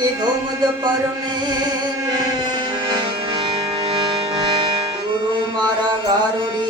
કીધું મુજ પરમે ગુરુ મારા ગારુડીએ